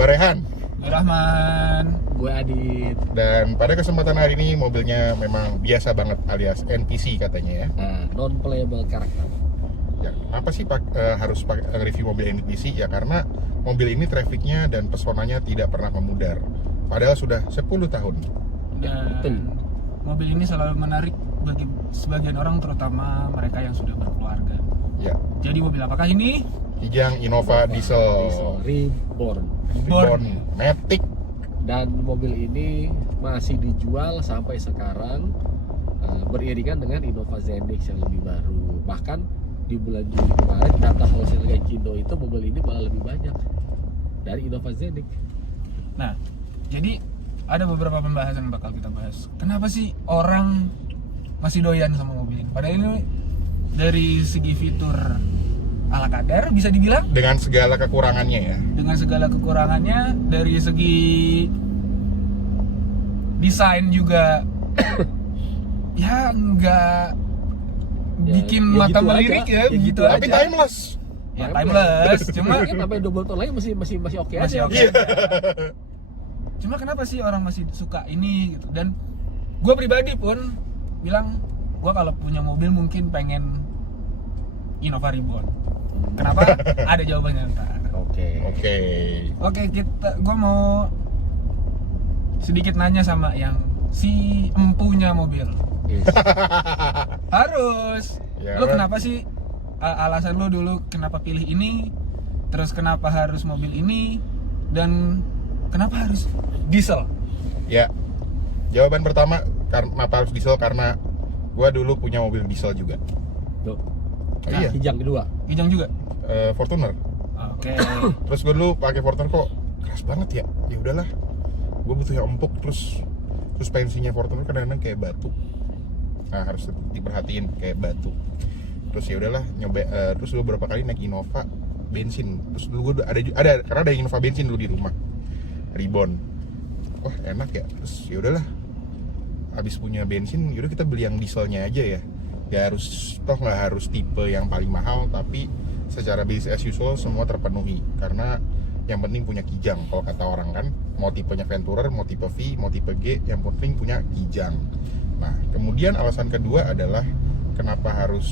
Gue Rehan. Rahman. Gue Adit. Dan pada kesempatan hari ini mobilnya memang biasa banget alias NPC katanya ya. Non-playable character. Ya, kenapa sih harus review mobil NPC? Ya karena mobil ini trafficnya dan pesonanya tidak pernah memudar. Padahal sudah 10 tahun. Dan mobil ini selalu menarik bagi sebagian orang, terutama mereka yang sudah berkeluarga. Ya. Jadi mobil apakah ini? Kijang Innova Diesel Reborn. Matic. Dan mobil ini masih dijual sampai sekarang, beriringan dengan Innova Zenix yang lebih baru. Bahkan di bulan Juli kemarin data wholesale Gaikindo itu mobil ini malah lebih banyak dari Innova Zenix. Nah, jadi ada beberapa pembahasan yang bakal kita bahas. Kenapa sih orang masih doyan sama mobil ini? Padahal ini dari segi fitur ala kadar bisa dibilang, Dengan segala kekurangannya ya. dengan segala kekurangannya, dari segi desain juga ya nggak bikin ya mata gitu melirik aja, ya, ya gitu gitu aja. Tapi timeless. Ya timeless, cuma Mungkin sampai 20 tahun lagi masih oke masih aja. oke. Iya. Cuma kenapa sih orang masih suka ini gitu? Dan gue pribadi pun bilang, gue kalau punya mobil mungkin pengen Innova Reborn. Kenapa? Ada jawabannya ntar. Oke. Oke. Gue mau sedikit nanya sama yang si empunya mobil. Yes. Harus. Ya, Lo kenapa sih, alasan lo dulu kenapa pilih ini? Terus kenapa harus mobil ini? Dan kenapa harus diesel? Ya. Jawaban pertama kenapa harus diesel, karena gua dulu punya mobil diesel juga. Tuh. Oh, Nah, iya. Kijang kedua. Kijang juga. Fortuner. Oke. Terus gue dulu pakai Fortuner kok keras banget ya. Ya udahlah. Gue butuh yang empuk, terus suspensinya Fortuner kadang-kadang kayak batu. Nah, harus diperhatiin kayak batu. Terus ya udahlah nyoba, terus gue beberapa kali naik Innova bensin. Terus dulu gue ada karena ada Innova bensin dulu di rumah. Reborn. Wah, enak ya. Terus ya udahlah. Habis punya bensin, yaudah kita beli yang dieselnya aja ya. Nggak harus tipe yang paling mahal, tapi secara business as usual semua terpenuhi, karena yang penting punya kijang. Kalau kata orang kan, mau tipenya Venturer, mau tipe V, mau tipe G, yang penting punya kijang. Nah, kemudian alasan kedua adalah kenapa harus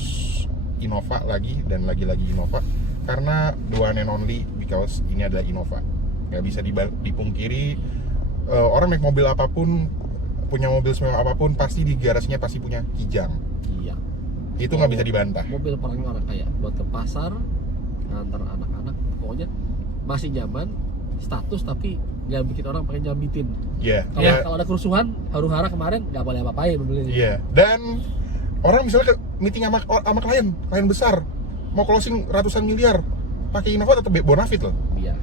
Innova lagi dan lagi-lagi Innova, karena the one and only, because ini adalah Innova. Nggak bisa dipungkiri, orang naik mobil apapun, punya mobil semewah apapun, pasti di garasinya pasti punya kijang. Iya. Itu nggak bisa dibantah. Mobil paling orang kaya buat ke pasar, antar anak-anak, pokoknya masih nyaman, status, tapi nggak bikin orang pengen nyambitin. Iya. Kalau ada kerusuhan, huru-hara kemarin nggak boleh apa-apain mobilnya. Iya. Dan orang misalnya ke meeting sama klien besar, mau closing ratusan miliar, pakai Innova tetap bonafit loh. Iya.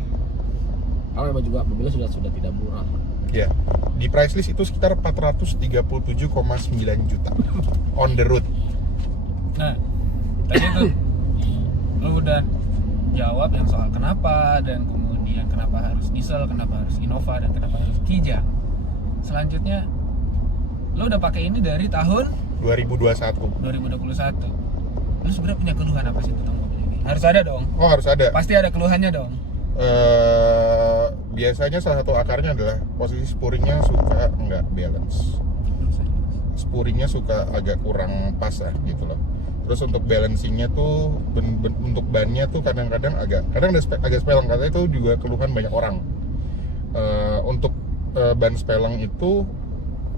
Karena memang juga mobilnya sudah tidak murah. Iya. Di price list itu sekitar 437,9 juta on the road. Nah, tadi tuh lo udah jawab yang soal kenapa, dan kemudian kenapa harus diesel, kenapa harus Innova, dan kenapa harus kijang. Selanjutnya, lo udah pakai ini dari tahun 2021. 2021. Lo sebenarnya punya keluhan apa sih tentang mobil ini? Harus ada dong. Oh, harus ada. Pasti ada keluhannya dong. Biasanya salah satu akarnya adalah posisi spuringnya suka nggak balance. Spuringnya suka agak kurang pas lah gitu loh. Terus untuk balancingnya tuh, untuk bannya tuh kadang-kadang agak speleng, katanya itu juga keluhan banyak orang. Untuk ban speleng itu,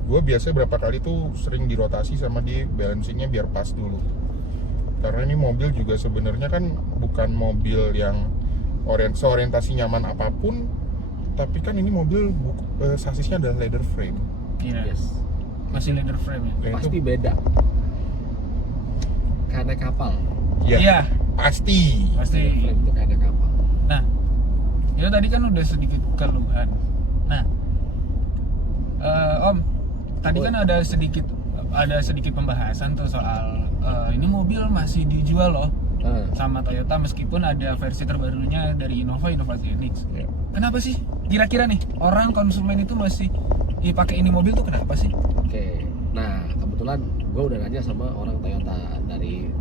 gue biasanya berapa kali tuh sering dirotasi sama di balancingnya biar pas dulu. Karena ini mobil juga sebenarnya kan bukan mobil yang seorientasi nyaman apapun, tapi kan ini mobil sasisnya adalah leather frame. Iya. Yes. Masih leather frame ya. Dan Pasti itu, beda. Kayak naik kapal. ya, Iya. pasti. Frame itu kayak naik kapal. Nah, itu tadi kan udah sedikit keluhan. Nah, Om, tadi kan ada sedikit pembahasan tuh soal ini mobil masih dijual loh sama Toyota, meskipun ada versi terbarunya dari Innova Zenix. Ya. Kenapa sih? Kira-kira nih orang konsumen itu masih pakai ini mobil tuh kenapa sih? Oke. Nah, kebetulan gue udah nanya sama orang Toyota dari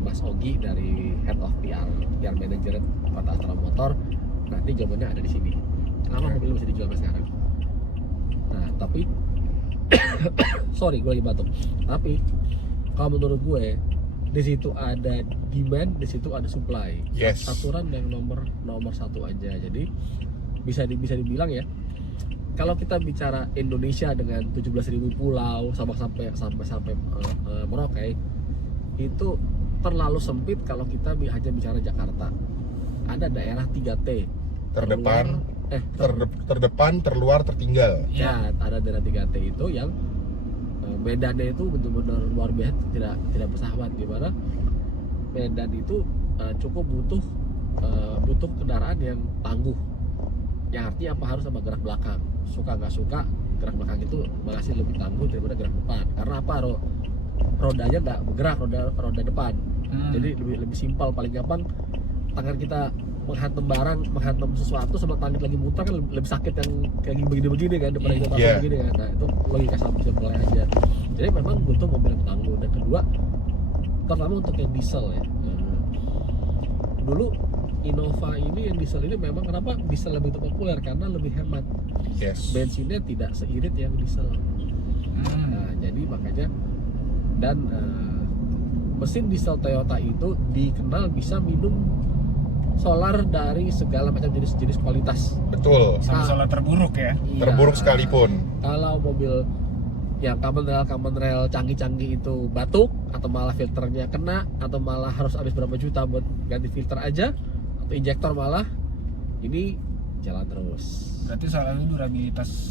Mas Ogi dari Head of PR Manager Kota Astra Motor. Nanti jawabannya ada di sini. kenapa Oke. mobil bisa dijual sampai sekarang. Nah tapi sorry gue lagi batuk. Tapi kalau menurut gue di situ ada demand, di situ ada supply. Yes. Aturan yang nomor satu aja. Jadi bisa dibilang ya, kalau kita bicara Indonesia dengan 17.000 pulau sampai Merauke, itu terlalu sempit kalau kita hanya bicara Jakarta. Ada daerah 3T. Terdepan, terdepan, terluar, tertinggal. ya ada daerah 3T itu yang medannya itu benar-benar luar biasa, tidak bersahabat, di mana Medan itu cukup butuh kendaraan yang tangguh, yang artinya apa, harus sama gerak belakang, suka nggak suka gerak belakang itu masih lebih tangguh daripada gerak depan. Karena apa, rodanya nggak bergerak, roda depan. Jadi lebih simpel, paling gampang tangan kita menghantam sesuatu sama tangan lagi muter kan lebih sakit yang kayak begini-begini kan, daripada kita pasang begini kan. Nah itu logika simpelnya aja. Jadi memang butuh mobil yang tangguh. Dan kedua, terutama untuk yang diesel ya, dulu Innova ini, yang diesel ini memang kenapa diesel lebih populer, karena lebih hemat, Yes. bensinnya tidak seirit yang diesel. Nah jadi makanya, dan mesin diesel Toyota itu dikenal bisa minum solar dari segala macam jenis kualitas. Betul. Sampai solar terburuk ya. Iya. Terburuk sekalipun. Kalau mobil yang common rail canggih-canggih itu batuk, atau malah filternya kena, atau malah harus habis berapa juta buat ganti filter aja, atau injektor malah, ini jalan terus. Berarti soalnya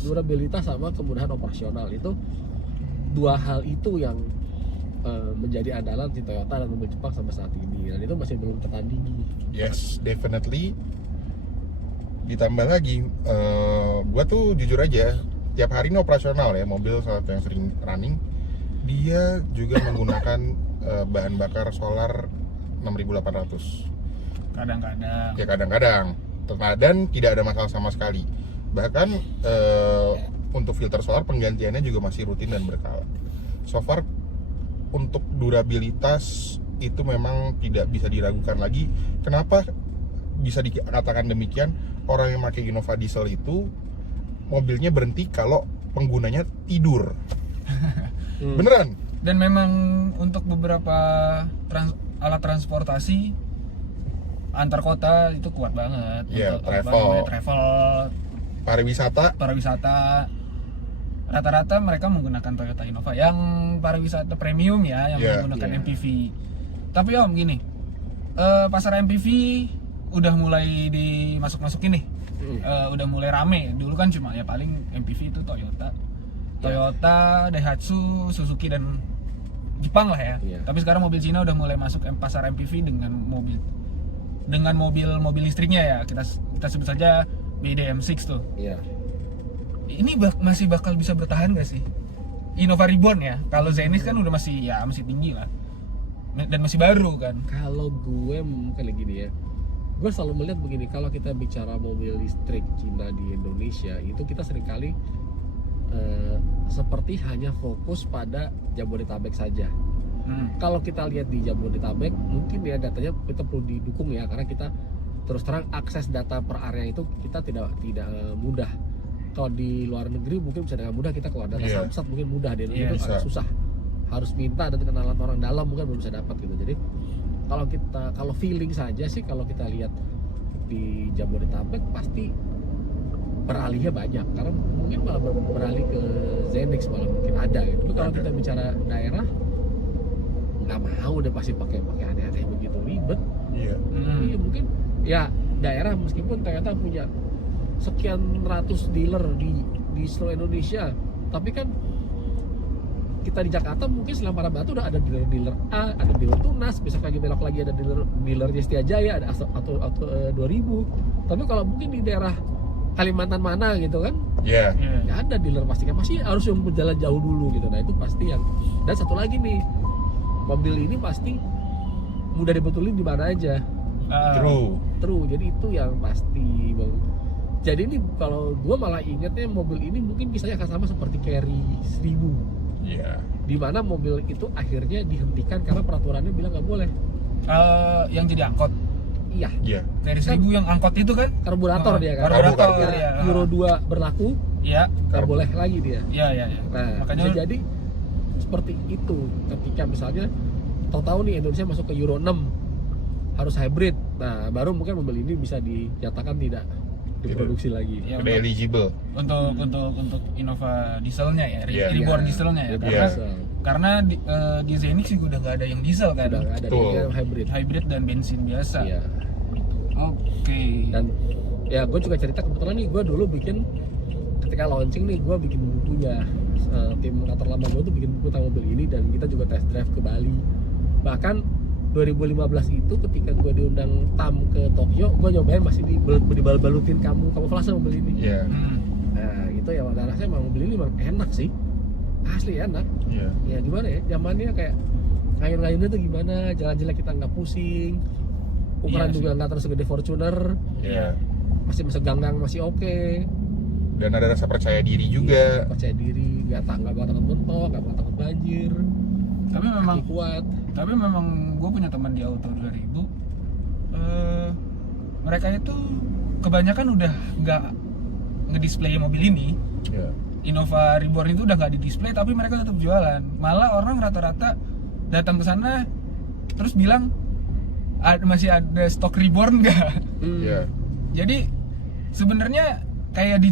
Durabilitas sama kemudahan operasional, itu dua hal itu yang menjadi andalan di Toyota dan mobil Jepang sampai saat ini, dan itu masih belum tertandingi. Yes, definitely. Ditambah lagi, gua tuh jujur aja, tiap hari ini operasional ya, mobil salah satu yang sering running, dia juga menggunakan bahan bakar solar 6.800. kadang-kadang. Ya kadang-kadang, dan tidak ada masalah sama sekali. Bahkan untuk filter solar penggantiannya juga masih rutin dan berkala. So far untuk durabilitas itu memang tidak bisa diragukan lagi. Kenapa bisa dikatakan demikian? Orang yang pakai Innova diesel itu mobilnya berhenti kalau penggunanya tidur. Beneran? Dan memang untuk beberapa alat transportasi antar kota itu kuat banget. Iya, Untuk travel, pariwisata, pariwisata. rata-rata mereka menggunakan Toyota Innova yang pariwisata premium ya, yang menggunakan MPV. Tapi om gini, pasar MPV udah mulai dimasuk-masukin nih, udah mulai rame. Dulu kan cuma ya paling MPV itu Toyota, Daihatsu, Suzuki dan Jepang lah ya. Tapi sekarang mobil Cina udah mulai masuk pasar MPV dengan mobil listriknya ya. Kita sebut saja BD-M6 tuh. Ini masih bakal bisa bertahan gak sih? Innova Reborn ya. Kalau Zenith kan udah masih tinggi lah. Dan masih baru kan. Kalau gue mungkin gini ya, gue selalu melihat begini, kalau kita bicara mobil listrik Cina di Indonesia, itu kita seringkali seperti hanya fokus pada Jabodetabek saja. Kalau kita lihat di Jabodetabek, mungkin ya datanya kita perlu didukung ya, karena kita terus terang akses data per area itu kita tidak mudah. Kalau di luar negeri mungkin bisa dengan mudah, kita kalau data Samsat mungkin mudah, di Indonesia itu agak susah, harus minta dan kenalan orang dalam mungkin belum bisa dapat gitu. Jadi kalau feeling saja sih, kalau kita lihat di Jabodetabek pasti beralihnya banyak, karena mungkin malah beralih ke Zenix malah mungkin ada gitu. Tapi kalau kita bicara daerah, nggak mau deh pasti pakai aneh-aneh begitu, ribet. Iya mungkin ya daerah, meskipun Toyota punya sekian ratus dealer di seluruh Indonesia, tapi kan kita di Jakarta mungkin Selama Batu udah ada dealer A, ada dealer Tunas, besok lagi belok lagi ada dealer Setia Jaya, ada atau 2000. Tapi kalau mungkin di daerah Kalimantan mana gitu kan, nggak ada dealer, pasti harus yang berjalan jauh dulu gitu. Nah itu pasti yang, dan satu lagi nih, mobil ini pasti mudah dibetulin di mana aja. True. Jadi itu yang pasti bang. Jadi ini kalau gue malah ingetnya mobil ini mungkin kisahnya akan sama seperti Carry 1000. Di mana mobil itu akhirnya dihentikan karena peraturannya bilang nggak boleh. Yang jadi angkot. Iya, Iya. Seri 1000 yang angkot itu kan? karburator dia kan. Karburator, Karbu. ya. Euro 2 berlaku, Iya, nggak Karbu. boleh lagi dia. iya. Nah, Makanya bisa jadi seperti itu ketika misalnya tahu-tahu nih Indonesia masuk ke Euro 6 harus hybrid. Nah, baru mungkin mobil ini bisa dinyatakan tidak diproduksi lagi. ya, Udah eligible. untuk Innova dieselnya ya, Iya. reborn Iya. dieselnya ya. Reborn Karena diesel. karena di Zenix juga udah nggak ada yang diesel kan. Udah nggak ada Betul. dia yang hybrid. Hybrid dan bensin biasa. Iya. Oke. Dan ya gue juga cerita kebetulan nih gue dulu bikin ketika launching nih gue bikin bukunya. Tim kantor lama gue tuh bikin buku tentang mobil ini dan kita juga test drive ke Bali. Bahkan 2015 itu ketika gue diundang TAM ke Tokyo, gue nyobain masih dibal-balutin kamuflase mobil ini. Iya. Nah itu ya dan rasanya emang mobil ini emang enak sih, asli enak. Iya. Ya gimana ya, zamannya kayak ngayun-ngayunnya tuh gimana, jalan-jalan kita nggak pusing, ukuran Iya juga nggak terlalu segede Fortuner, Iya. masih masuk ganggang masih oke. Dan ada rasa percaya diri juga. Percaya diri, nggak bakal takut mentok, nggak bakal takut banjir, Tapi memang kaki kuat. gue punya teman di Auto 2000, mereka itu kebanyakan udah nggak ngedisplay mobil ini. Iya. Innova Reborn itu udah nggak di display tapi mereka tetap jualan. Malah orang rata-rata datang ke sana terus bilang masih ada stok Reborn nggak? Iya. Jadi sebenarnya kayak di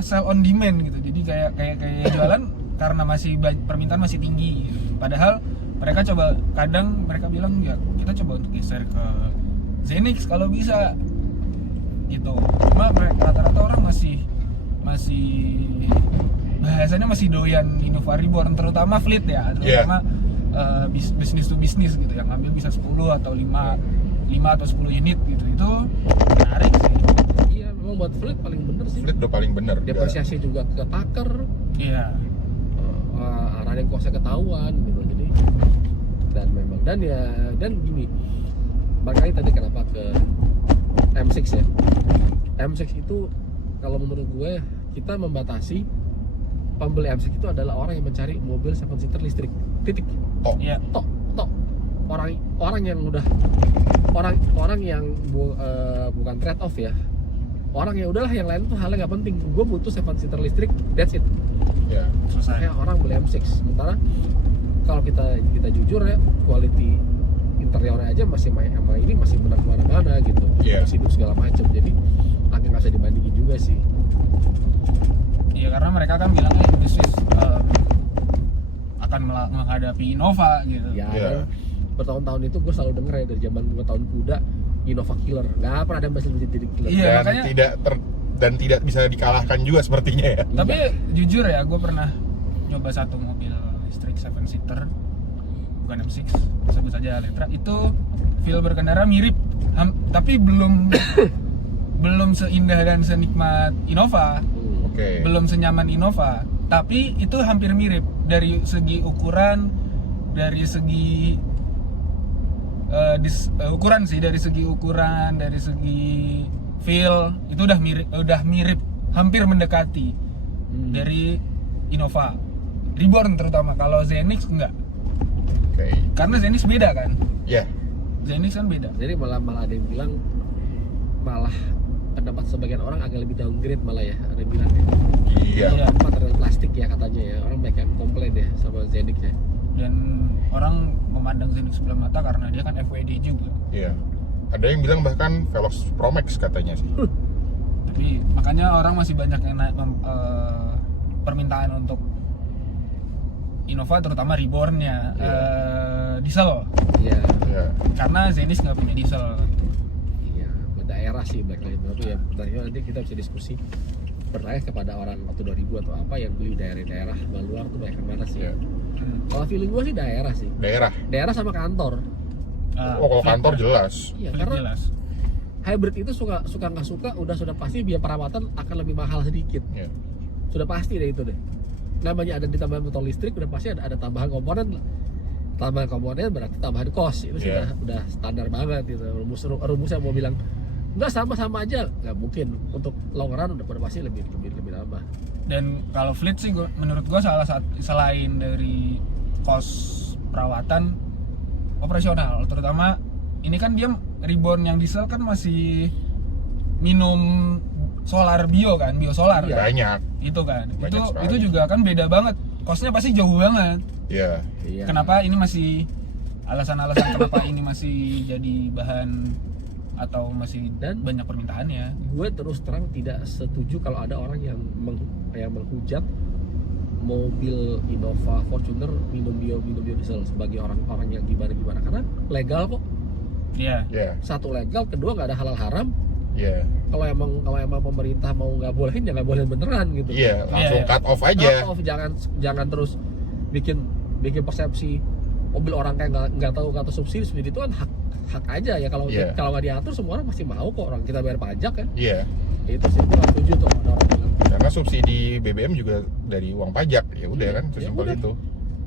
sell on demand gitu. Jadi kayak jualan karena masih permintaan masih tinggi gitu. Padahal mereka kadang mereka bilang ya kita coba untuk geser ke Zenix kalau bisa gitu. Cuma rata-rata orang masih bahasanya masih doyan Innova Reborn, terutama fleet ya, terutama bisnis to bisnis gitu yang ngambil bisa 10 atau 5 atau 10 unit gitu. Itu menarik sih. Iya, memang buat fleet paling bener sih. Fleet udah paling bener. Depresiasi juga ke taker, Iya. running cost-nya ketahuan gitu. Jadi dan gini. Makanya tadi kenapa ke M6 ya. M6 itu kalau menurut gue kita membatasi pembeli M6 itu adalah orang yang mencari mobil 7-seater listrik. Titik. Iya. Tok. Orang yang udah orang yang bukan trade off ya. Orang yang udahlah yang lain tuh halnya nggak penting. Gue butuh 7-seater listrik, that's it. Ya. Selesai. Kayak orang beli M6. Sementara kalau kita jujur ya, quality interiornya aja masih ini masih benar kemana-mana gitu. Iya. Masih hidup segala macam. Jadi agak nggak bisa dibandingin juga sih. Iya, karena mereka kan bilangnya bisnis akan menghadapi Innova gitu. Ya, Iya. kan bertahun-tahun itu gue selalu denger ya dari zaman gue tahun kuda, Innova killer. Nggak pernah ada yang bisa jadi killer. Iya, Dan makanya- tidak bisa dikalahkan juga sepertinya ya. Tapi jujur ya, gue pernah nyoba satu mobil listrik 7-seater, bukan M6, sebut saja Electra. Itu feel berkendara mirip, tapi belum belum seindah dan senikmat Innova, Oke. belum senyaman Innova. Tapi itu hampir mirip dari segi ukuran, dari segi ukuran sih, dari segi ukuran, dari segi feel itu udah mirip, hampir mendekati dari Innova Reborn terutama. Kalau Zenix enggak, Oke. karena Zenix beda kan. Ya. Zenix kan beda. Jadi malah ada yang bilang malah pendapat sebagian orang agak lebih downgrade malah ya, ada yang bilang ya. Iya. Iya. Material plastik ya katanya ya, orang banyak yang komplain ya sama Zenix ya. Dan orang memandang Zenix sebelah mata karena dia kan FWD juga. Iya. Ada yang bilang bahkan Velox Pro Max katanya sih. Tapi makanya orang masih banyak yang permintaan untuk Innova, terutama Reborn-nya diesel, Iya, Iya. karena Zenix nggak punya diesel. iya, daerah sih black lane tapi ya nanti kita bisa diskusi bertanya kepada orang waktu 2000 atau apa yang beli daerah-daerah luar tuh banyak yang mana sih. Iya. Kalau feeling gua sih daerah sih, daerah sama kantor. Kalau kantor jelas. Iya, Fleet karena jelas. hybrid itu suka nggak suka sudah pasti biaya perawatan akan lebih mahal sedikit. Iya. Sudah pasti deh itu deh. Namanya ada ditambahan motor listrik udah pasti ada tambahan komponen. Tambahan komponen berarti tambahan cost. Itu sih Iya. udah standar banget gitu. Rumusnya mau bilang enggak sama-sama aja, nggak mungkin. Untuk long run udah pasti lebih nambah. Dan kalau fleet sih menurut gua selain dari cost perawatan, operasional terutama ini kan dia Reborn yang diesel kan masih minum solar bio kan, biosolar. Iya. Banyak. Itu kan. Banyak sekali. Itu juga kan beda banget. Costnya pasti jauh banget. Iya. Iya. Kenapa ini masih alasan-alasan kenapa ini masih jadi bahan atau masih Dan- banyak permintaannya? Gue terus terang tidak setuju kalau ada orang yang menghujat mobil Innova Fortuner minum biodiesel sebagai orang-orang yang gimana karena legal kok. Iya. Iya. Satu legal, kedua nggak ada halal haram. Iya. Kalau emang pemerintah mau nggak bolehin ya nggak bolehin beneran gitu. Iya, langsung Iya. cut off aja. Cut off, jangan terus bikin persepsi mobil orang kayak nggak tahu kata subsidi itu kan hak aja ya, kalau Iya. kalau nggak diatur semua orang pasti mau kok, orang kita bayar pajak kan. Iya. Itu sih gue nggak setuju tuh ada orang bilang Karena subsidi BBM juga dari uang pajak. Ya udah Iya, kan, ya sesimpel udah. itu.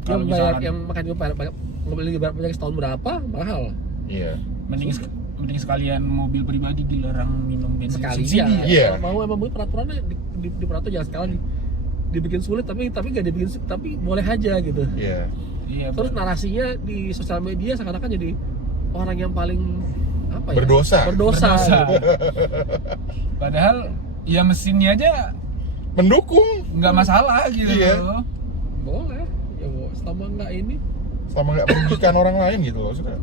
Kalau yang bayar misalkan- yang makan juga bayar mobil bayar pajak setahun berapa mahal Iya. Mending sekalian mobil pribadi dilarang minum bensin sekali subsidi ya. ya. Iya. Kalau mau emang peraturannya diperatur jangan sekali dibikin sulit tapi nggak dibikin, tapi boleh aja gitu. Iya. Iya. Terus narasinya di sosial media seakan-akan jadi orang yang paling apa ya? Berdosa. Berdosa. Padahal ya mesinnya aja Mendukung. nggak masalah gitu. Iya. loh. Boleh. Ya selama nggak ini. Selama nggak merugikan orang lain gitu loh. Sudah.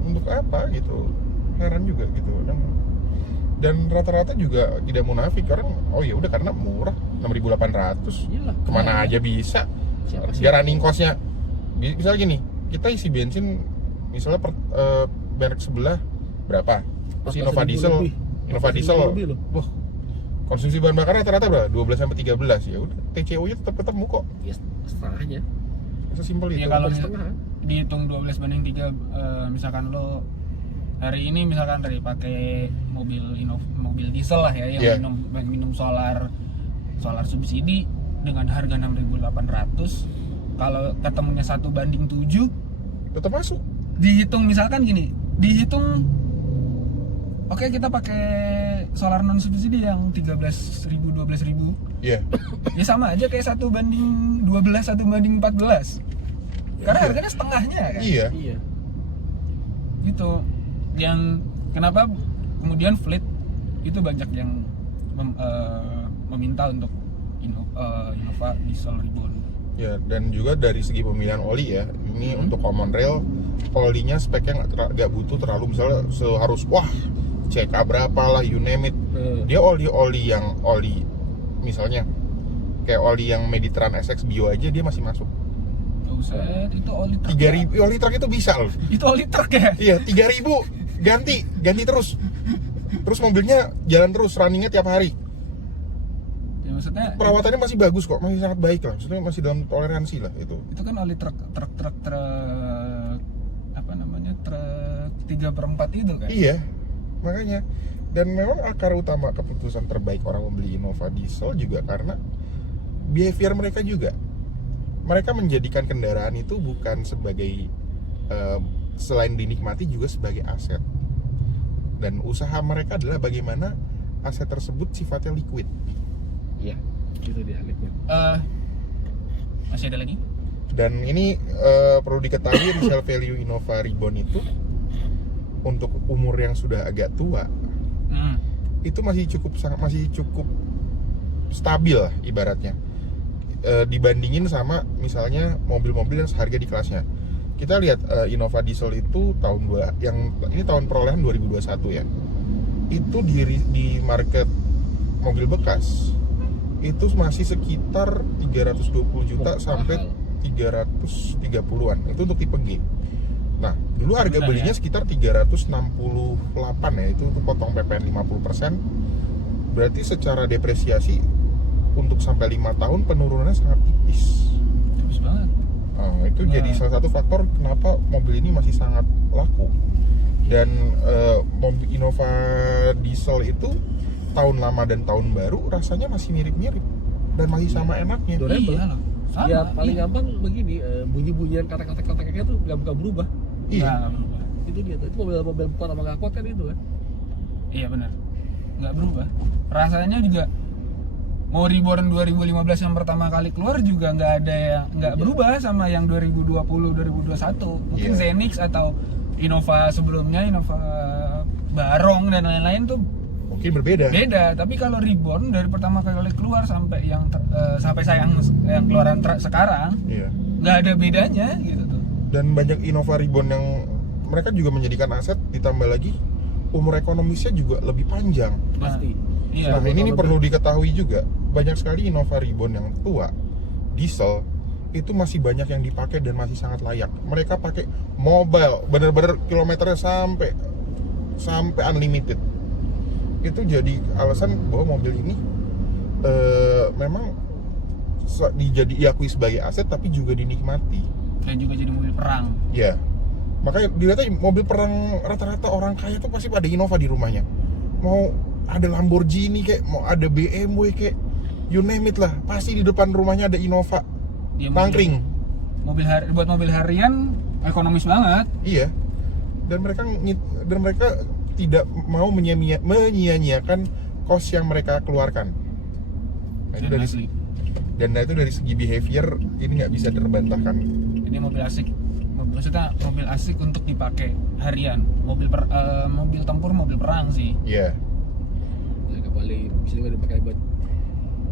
Untuk apa gitu. Heran juga gitu kan. Dan rata-rata juga tidak munafik orang. Oh ya udah karena murah 6.800. Iyalah. Kemana aja bisa. Siapa sih? Dia running cost-nya. Misalnya gini, kita isi bensin misalnya merek sebelah berapa? Terus 14.000 Innova diesel, lebih. Innova 14.000 diesel. lebih loh. Wah, konsumsi bahan bakar rata-rata berapa? 12 sampai 13. Ya udah, TCO-nya tetap ketemu kok. Ya setengahnya. Sesimpel Iya, itu. kalau Setengah. dihitung 12/3, misalkan lo hari ini misalkan dari pakai mobil diesel lah ya yang Iya. minum solar subsidi dengan harga 6.800, kalau ketemunya 1:7 Tetap masuk. dihitung misalkan gini, oke kita pakai solar non subsidi yang 13.000 12.000, Iya. ya sama aja kayak 1:12 1:14, karena Iya. harganya setengahnya kan. Iya. Iya. Gitu yang kenapa kemudian fleet itu banyak yang meminta untuk Innova diesel Reborn. Ya, dan juga dari segi pemilihan oli ya. Ini untuk common rail, olinya speknya nggak butuh terlalu misalnya harus wah CK berapa lah, you name it. Dia oli misalnya kayak oli yang Mediterran SX Bio aja dia masih masuk. Buset, itu oli truk. 3.000 oli truk itu bisa loh. Itu oli truk ya? Iya, 3.000 ganti terus. Terus mobilnya jalan terus, runningnya tiap hari. Ya maksudnya Perawatannya masih bagus kok, masih sangat baik lah. Maksudnya masih dalam toleransi lah itu. itu kan oli truk apa namanya, truk 3/4 itu kan? Iya, makanya. Dan memang akar utama keputusan terbaik orang membeli Innova diesel juga karena behavior mereka juga. Mereka menjadikan kendaraan itu bukan sebagai selain dinikmati juga sebagai aset. Dan usaha mereka adalah bagaimana aset tersebut sifatnya liquid. Iya. Itu dia liquid. Masih ada lagi? Dan ini perlu diketahui resale value Innova Reborn itu untuk umur yang sudah agak tua itu masih cukup stabil lah ibaratnya. Dibandingin sama misalnya mobil-mobil yang seharga di kelasnya. Kita lihat Innova diesel itu ini tahun perolehan 2021 ya. Itu di market mobil bekas itu masih sekitar 320 juta sampai 330-an. Itu untuk tipe G. Nah, dulu harga Benar, belinya ya? sekitar 368 ya. Itu potong PPN 50%. Berarti secara depresiasi untuk sampai 5 tahun penurunannya sangat tipis. Tipis banget. Itu jadi salah satu faktor kenapa mobil ini masih sangat laku. Dan mobil Innova diesel itu tahun lama dan tahun baru rasanya masih mirip-mirip dan masih sama enaknya. Durable. Iya loh. Sama. Ya paling iya. gampang begini, bunyi-bunyian kata-kata tuh nggak berubah. Iya. Nggak berubah. Itu dia tuh. Itu mobil kuat sama nggak kuat kan itu kan. Iya benar. Nggak berubah. Rasanya juga mau Reborn 2015 yang pertama kali keluar juga nggak ada yang nggak Iya. berubah sama yang 2020 2021. Mungkin Iya. Zenix atau Innova sebelumnya, Innova Jepang dan lain-lain tuh Mungkin berbeda. beda. Tapi kalau Reborn dari pertama kali keluar sampai sampai yang keluaran sekarang Iya. nggak ada bedanya gitu tuh. Dan banyak Innova Reborn yang mereka juga menjadikan aset, ditambah lagi umur ekonomisnya juga lebih panjang. Pasti. Iya. Nah, ini perlu diketahui juga, banyak sekali Innova Reborn yang tua, diesel, itu masih banyak yang dipakai dan masih sangat layak. Mereka pakai mobile, bener-bener kilometernya sampai unlimited. Itu jadi alasan bahwa mobil ini memang diakui sebagai aset, tapi juga dinikmati. Dan juga jadi mobil perang. Ya, makanya dilihat aja mobil perang rata-rata orang kaya tuh pasti pada Innova di rumahnya. Mau ada Lamborghini kayak, mau ada BMW kayak, you name it lah, pasti di depan rumahnya ada Innova. Dia Nangkring. buat mobil harian ekonomis banget. Iya. Dan mereka tidak mau menyia-nyiakan kos yang mereka keluarkan. Nah, itu Dan dari segi behavior ini nggak bisa terbantahkan. ini mobil asik, maksudnya mobil asik untuk dipakai harian. Mobil tempur, mobil perang sih. Iya. Nah, kembali bisa juga dipakai buat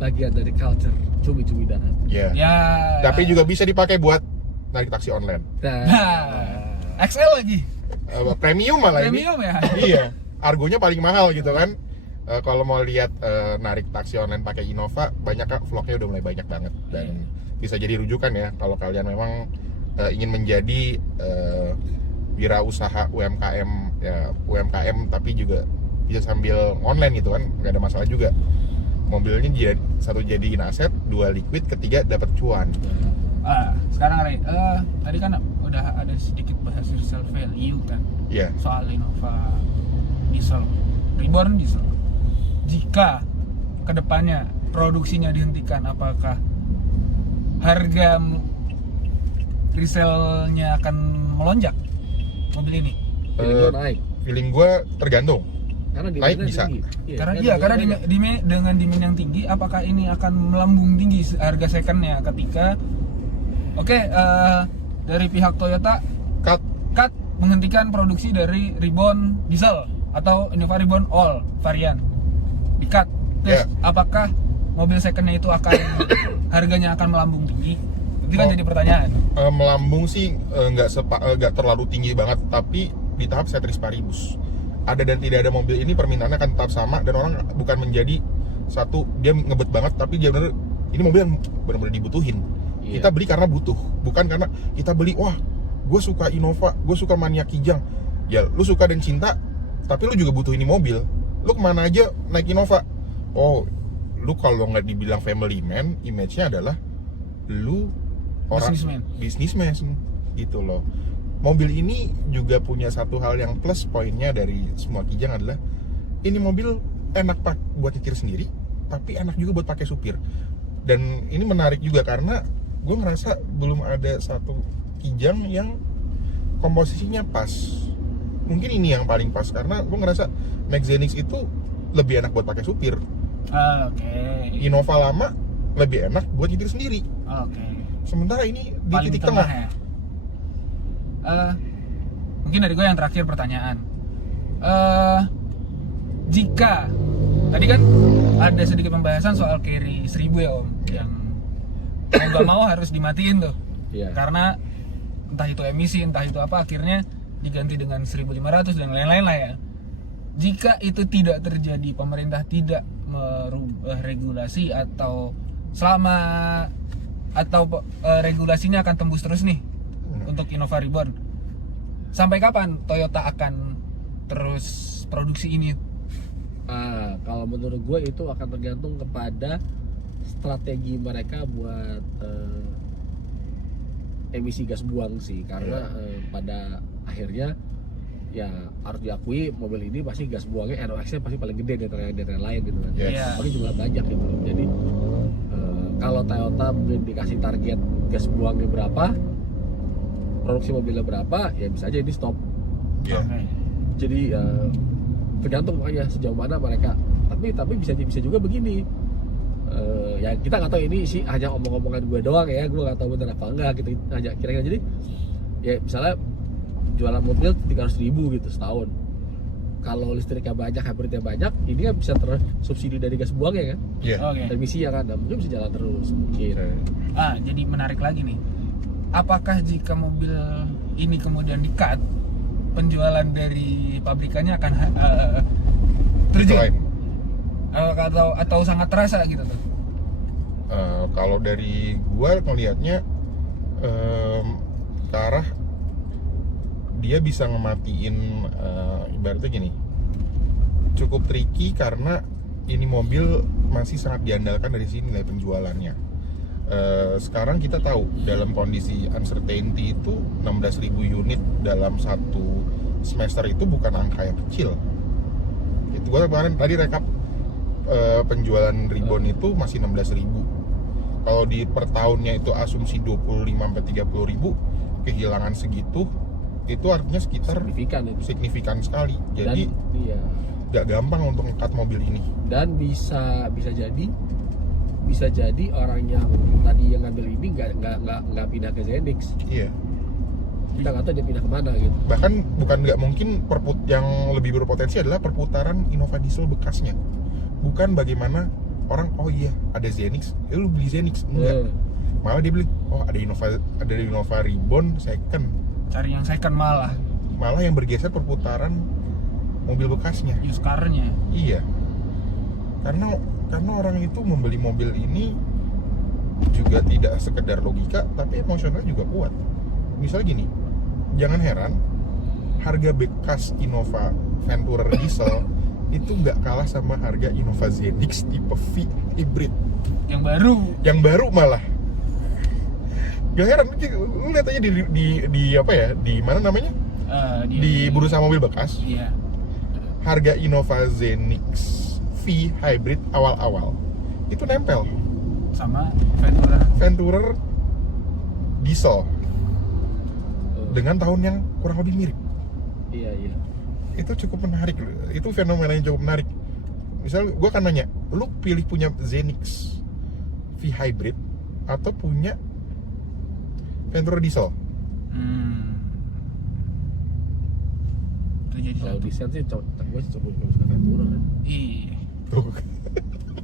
bagian dari culture cumi-cumi darat. Iya. Ya. Tapi juga bisa dipakai buat narik taksi online. Nah, XL lagi. Premium malah Premium ya. ini. Iya. Argonya paling mahal gitu kan. Kalau mau lihat narik taksi online pakai Innova, banyak Kak, vlognya udah mulai banyak banget dan bisa jadi rujukan ya kalau kalian memang ingin menjadi wirausaha UMKM ya, UMKM tapi juga bisa sambil online gitu kan, nggak ada masalah juga. Mobilnya satu jadiin aset, dua liquid, ketiga dapat cuan. Sekarang Ray, tadi kan udah ada sedikit bahas resale value kan, Iya. soal Innova diesel, Reborn diesel. Jika kedepannya produksinya dihentikan, apakah harga resale-nya akan melonjak mobil ini? Feeling gua naik. Feeling gue tergantung. Karena Naik demand-nya bisa. tinggi. Karena dengan demand yang tinggi, apakah ini akan melambung tinggi harga secondnya ketika dari pihak Toyota cut menghentikan produksi dari Reborn diesel atau Innova Reborn all varian di-cut. Terus apakah mobil secondnya itu akan harganya akan melambung tinggi? Itu kan jadi pertanyaan. Melambung sih nggak terlalu tinggi banget, tapi di tahap ceteris paribus. Ada dan tidak ada mobil ini permintaannya akan tetap sama, dan orang bukan menjadi satu dia ngebet banget, tapi dia bener ini mobil yang benar-benar dibutuhin. Iya. Kita beli karena butuh, bukan karena kita beli wah gue suka Innova, gue suka mania Kijang. Ya lu suka dan cinta, tapi lu juga butuh ini mobil. Lu kemana aja naik Innova? Oh, lu kalau nggak dibilang family man, image-nya adalah lu orang bisnismen gitu loh. Mobil ini juga punya satu hal yang plus poinnya dari semua Kijang adalah ini mobil enak buat nyetir sendiri, tapi enak juga buat pakai supir. Dan ini menarik juga karena gue ngerasa belum ada satu Kijang yang komposisinya pas. Mungkin ini yang paling pas karena gue ngerasa Next Zenix itu lebih enak buat pakai supir. Innova lama lebih enak buat nyetir sendiri. Sementara ini di paling titik tengah. Ya? Mungkin dari gue yang terakhir pertanyaan. Jika tadi kan ada sedikit pembahasan soal carry 1000 ya Om, yang mau gak mau harus dimatiin tuh. Iya. Karena entah itu emisi, entah itu apa, akhirnya diganti dengan 1500 dan lain-lain lah ya. Jika itu tidak terjadi, pemerintah tidak merubah regulasi atau regulasinya akan tembus terus nih untuk Innova Reborn, sampai kapan Toyota akan terus produksi ini? Kalau menurut gue itu akan tergantung kepada strategi mereka buat emisi gas buang sih, karena pada akhirnya ya harus diakui mobil ini pasti gas buangnya NOx-nya pasti paling gede dari yang lain gitu kan. Tapi jumlah banyak gitu. Jadi kalau Toyota mungkin dikasih target gas buangnya berapa, produksi mobilnya berapa, ya bisa aja ini stop. Jadi tergantung makanya sejauh mana mereka. Tapi bisa juga begini. Ya kita nggak tahu, ini sih hanya omong-omongan gue doang ya, gue nggak tahu benar apa enggak gitu. Hanya kira-kira jadi ya misalnya jualan mobil 300.000 gitu setahun, kalau listriknya banyak, hybridnya banyak, ini kan bisa tersubsidi dari gas buangnya kan, Iya. Oke. emisinya kan, dan mungkin bisa jalan terus mungkin. Jadi menarik lagi nih. Apakah jika mobil ini kemudian di-cut, penjualan dari pabrikannya akan terjun? Lain. Atau sangat terasa gitu tuh? Kalau dari gua ngelihatnya ke arah dia bisa ngematiin, ibaratnya gini, cukup tricky karena ini mobil masih sangat diandalkan dari sini nilai penjualannya. Sekarang kita tahu dalam kondisi uncertainty itu 16.000 unit dalam satu semester itu bukan angka yang kecil. Itu gua kemarin tadi rekap, penjualan Ribbon itu masih 16.000. Kalau di per tahunnya itu asumsi 25-30.000, kehilangan segitu itu artinya sekitar Signifikan itu. signifikan sekali. Jadi Dan iya. gak gampang untuk nge-cut mobil ini. Dan bisa jadi orang yang tadi yang ngambil ini nggak pindah ke Zenix. Iya. Kita nggak tahu dia pindah kemana gitu. Bahkan bukan nggak mungkin yang lebih berpotensi adalah perputaran Innova diesel bekasnya. Bukan bagaimana orang, oh iya ada Zenix, ya lu beli Zenix. Enggak. Malah dia beli, oh ada Innova Ribbon second. Cari yang second malah, Malah yang bergeser perputaran mobil bekasnya. used car-nya. Iya. Karena orang itu membeli mobil ini juga tidak sekedar logika, tapi emosional juga kuat. Misalnya gini, jangan heran harga bekas Innova Venturer diesel itu nggak kalah sama harga Innova Zenix tipe V hybrid Yang baru malah. Gak heran, lu lihat aja di apa ya, di mana namanya, di bursa mobil bekas, Iya. harga Innova Zenix V hybrid awal-awal itu nempel Sama Venturer. diesel dengan tahun yang kurang lebih mirip. Iya. Itu cukup menarik, itu fenomena yang cukup menarik. Misal gue akan nanya, lu pilih punya Zenix V hybrid atau punya Venturer diesel? Itu jadi Kalau satu. desain sih gue coba suka Venturer kan. Iya. Tuh.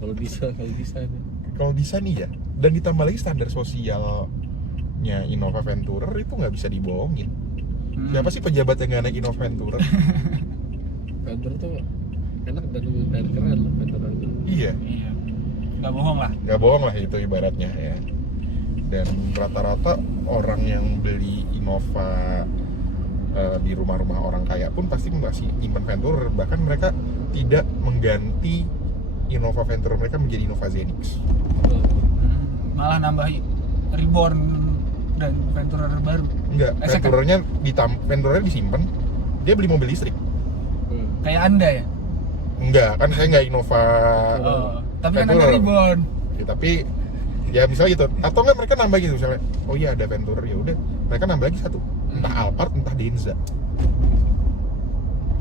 Kalau desain Kalau desain iya, dan ditambah lagi standar sosialnya Innova Venturer itu nggak bisa dibohongin. Siapa sih pejabat yang nggak naik Innova Venturer? Venturer tuh enak dan keren loh Venturer itu. Iya, Iya. Nggak bohong lah. nggak bohong lah itu ibaratnya ya. Dan rata-rata orang yang beli Innova di rumah-rumah orang kaya pun pasti masih nyimpen Venturer. Bahkan mereka tidak mengganti Innova Venturer mereka menjadi Innova Zenix. Malah nambah Reborn dan Venturer baru. Enggak, Second. Venturernya disimpan, dia beli mobil listrik. Kayak Anda ya. Enggak, kan saya nggak Innova. Tapi kan ada Venturer. Reborn. Ya, tapi ya misalnya gitu, atau enggak mereka nambah gitu misalnya, oh iya ada Venturer, ya udah mereka nambah lagi satu, entah Alphard entah Denza.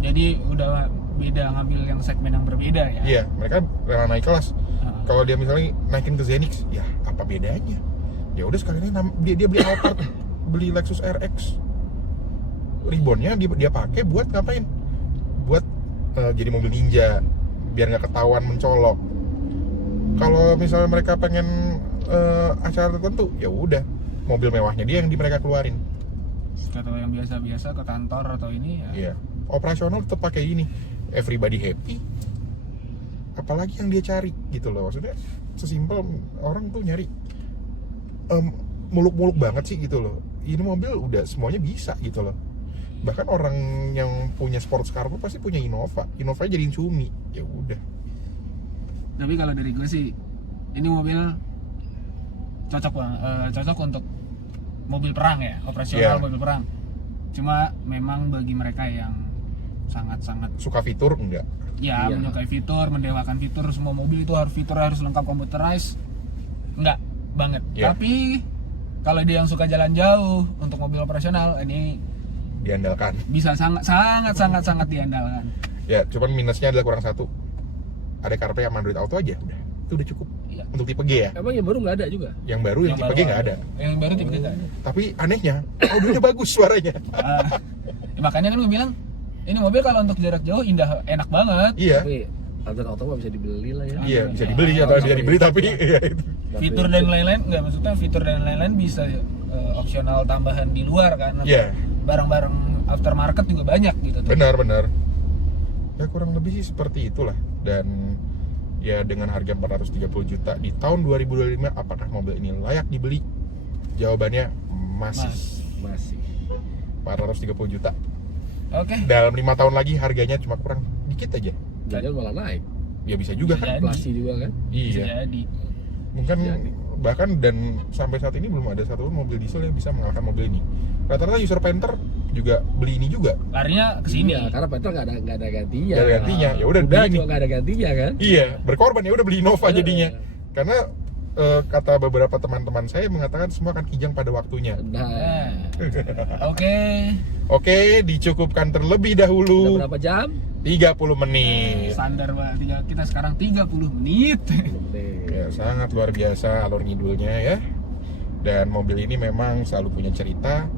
Jadi udah beda, ngambil yang segmen yang berbeda ya. Iya, mereka rela naik kelas. Heeh. Kalau dia misalnya naikin ke Zenix, ya apa bedanya? Ya udah sekalian dia beli Alphard, beli Lexus RX, Ribbonnya dia pakai buat ngapain? Buat jadi mobil ninja, biar nggak ketahuan mencolok. Kalau misalnya mereka pengen acara tertentu, ya udah mobil mewahnya dia yang mereka keluarin. Atau yang biasa-biasa ke kantor atau ini ya. Iya, operasional tetap pakai ini, everybody happy. Apalagi yang dia cari gitu loh, maksudnya sesimpel orang tuh nyari muluk-muluk banget sih gitu loh. Ini mobil udah semuanya bisa gitu loh. Bahkan orang yang punya sports car pun pasti punya Innova jadiin cumi. Ya udah. Tapi kalau dari gue sih, ini mobil cocok untuk mobil perang ya, operasional. Iya. Mobil perang. Cuma memang bagi mereka yang sangat-sangat Suka fitur enggak? ya Iya. menyukai fitur, mendewakan fitur, semua mobil itu fiturnya harus lengkap computerized, enggak banget. Iya. Tapi kalau dia yang suka jalan jauh untuk mobil operasional, ini Diandalkan. bisa sangat diandalkan. Ya, cuman minusnya adalah kurang satu. Ada CarPlay sama Android Auto aja udah. Itu udah cukup. Iya. Untuk tipe G ya. Emang yang baru nggak ada juga? Yang baru yang tipe G nggak ada. Yang baru tipe G nggak ada. Tapi anehnya, audionya bagus suaranya. Ya makanya kan gue bilang Ini mobil kalau untuk jarak jauh indah, enak banget. Iya. Tapi Android Auto mah bisa dibeli lah ya. Iya, bisa dibeli atau bisa dibeli tapi iya itu. Fitur dan lain-lain, nggak maksudnya fitur dan lain-lain bisa opsional tambahan di luar kan. Iya. Barang-barang aftermarket juga banyak gitu tuh. Benar. Ya kurang lebih sih seperti itulah. Dan ya dengan harga 430 juta di tahun 2025, apakah mobil ini layak dibeli? Jawabannya masih. Masih. 430 juta. Oke. Dalam 5 tahun lagi harganya cuma kurang dikit aja. Jangan malah naik. Ya bisa juga Bisa kan? jadi. Inflasi juga kan. Bisa Iya. jadi. Mungkin Jadi. bahkan dan sampai saat ini belum ada satupun mobil diesel yang bisa mengalahkan mobil ini. Rata-rata user Panther juga beli ini juga. Larinya ke sini. Iya, karena Panther nggak ada gantinya. Nggak ada gantinya. Ya udah Udah beli ini. juga nggak ada gantinya kan. Iya, berkorban ya udah beli Innova jadinya. Iya. Karena kata beberapa teman-teman saya mengatakan semua akan kijang pada waktunya. Nah, Oke. Oke, dicukupkan terlebih udah dahulu berapa jam? 30 menit. Standar banget. Kita sekarang 30 menit. Belum deh. Ya, sangat luar biasa alur ngidulnya ya. Dan mobil ini memang selalu punya cerita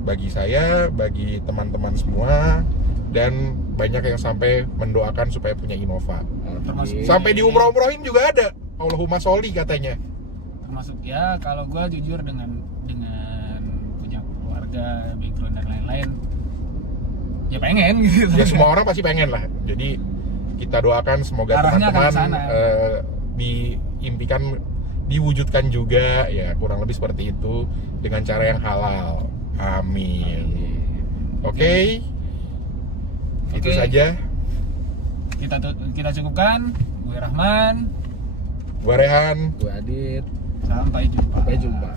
bagi saya, bagi teman-teman semua, dan banyak yang sampai mendoakan supaya punya Innova. Termasuk- Oke. Sampai di umroh-umrohin juga ada. Allahumma sholli katanya. Termasuk ya kalau gue jujur dengan punya keluarga, background dan lain-lain, ya pengen gitu. Ya semua orang pasti pengen lah. Jadi kita doakan semoga Arahnya akan teman-teman ke sana. diimpikan, diwujudkan juga ya, kurang lebih seperti itu dengan cara yang halal. Amin. Oke. Itu Oke. saja. Kita cukupkan. Gue Rahman. Gua Rehan. Gue Adit. Sampai jumpa. Sampai jumpa.